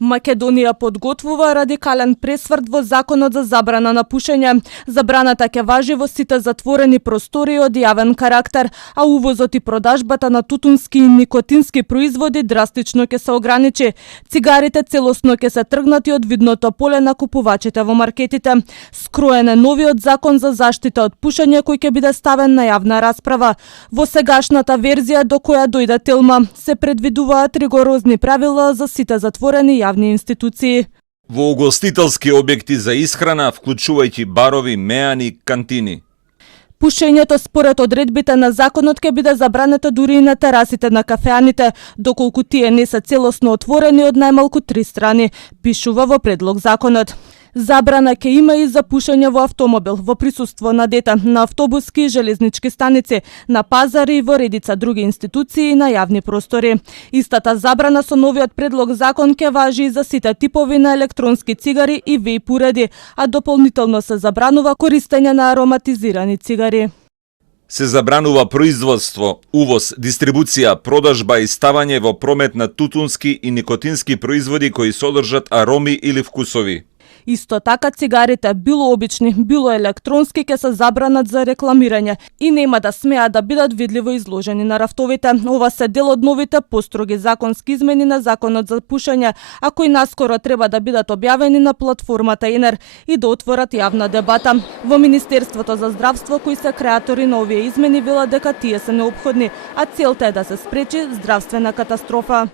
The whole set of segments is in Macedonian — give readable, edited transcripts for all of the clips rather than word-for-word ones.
Македонија подготвува радикален пресврт во законот за забрана на пушење. Забраната ќе важи во сите затворени простори од јавен карактер, а увозот и продажбата на тутунски и никотински производи драстично ќе се ограничи. Цигарите целосно ќе се тргнати од видното поле на купувачите во маркетите. Скроен е новиот закон за заштита од пушење кој ќе биде ставен на јавна расправа. Во сегашната верзија до која дојде Телма се предвидуваат ригорозни правила за сите затворени јавни институции. Во угостителски објекти за исхрана, вклучувајќи барови, меани, кантини. Пушењето според одредбите на законот ќе биде забрането дури и на терасите на кафеаните, доколку тие не се целосно отворени од најмалку 3 страни, пишува во предлог законот. Забрана ќе има и за пушење во автомобил, во присуство на дете, на автобуски и железнички станици, на пазари и во редица други институции и на јавни простори. Истата забрана со новиот предлог закон ќе важи и за сите типови на електронски цигари и вејп уреди, а дополнително се забранува користење на ароматизирани цигари. Се забранува производство, увоз, дистрибуција, продажба и ставање во промет на тутунски и никотински производи кои содржат ароми или вкусови. Исто така цигарите, било обични, било електронски, ќе се забранат за рекламирање и нема да смеат да бидат видливо изложени на рафтовите. Ова се дел од новите построги законски измени на законот за пушење, а кои наскоро треба да бидат објавени на платформата ЕНЕР и да отворат јавна дебата. Во Министерството за здравство, кои се креатори на овие измени, велат дека тие се неопходни, а целта е да се спречи здравствена катастрофа.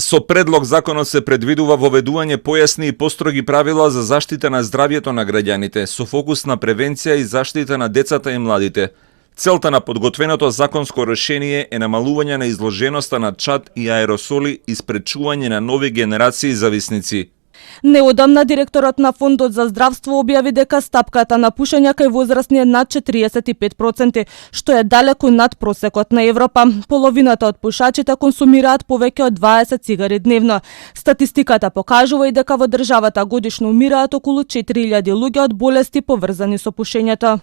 Со предлог законот се предвидува воведување појасни и построги правила за заштита на здравјето на граѓаните, со фокус на превенција и заштита на децата и младите. Целта на подготвеното законско решение е намалување на изложеноста на чад и аеросоли и спречување на нови генерации зависници. Неодамна директорот на Фондот за здравство објави дека стапката на пушење кај возрастни е над 45%, што е далеку над просекот на Европа. Половината од пушачите консумираат повеќе од 20 цигари дневно. Статистиката покажува и дека во државата годишно умираат околу 4000 луѓе од болести поврзани со пушењето.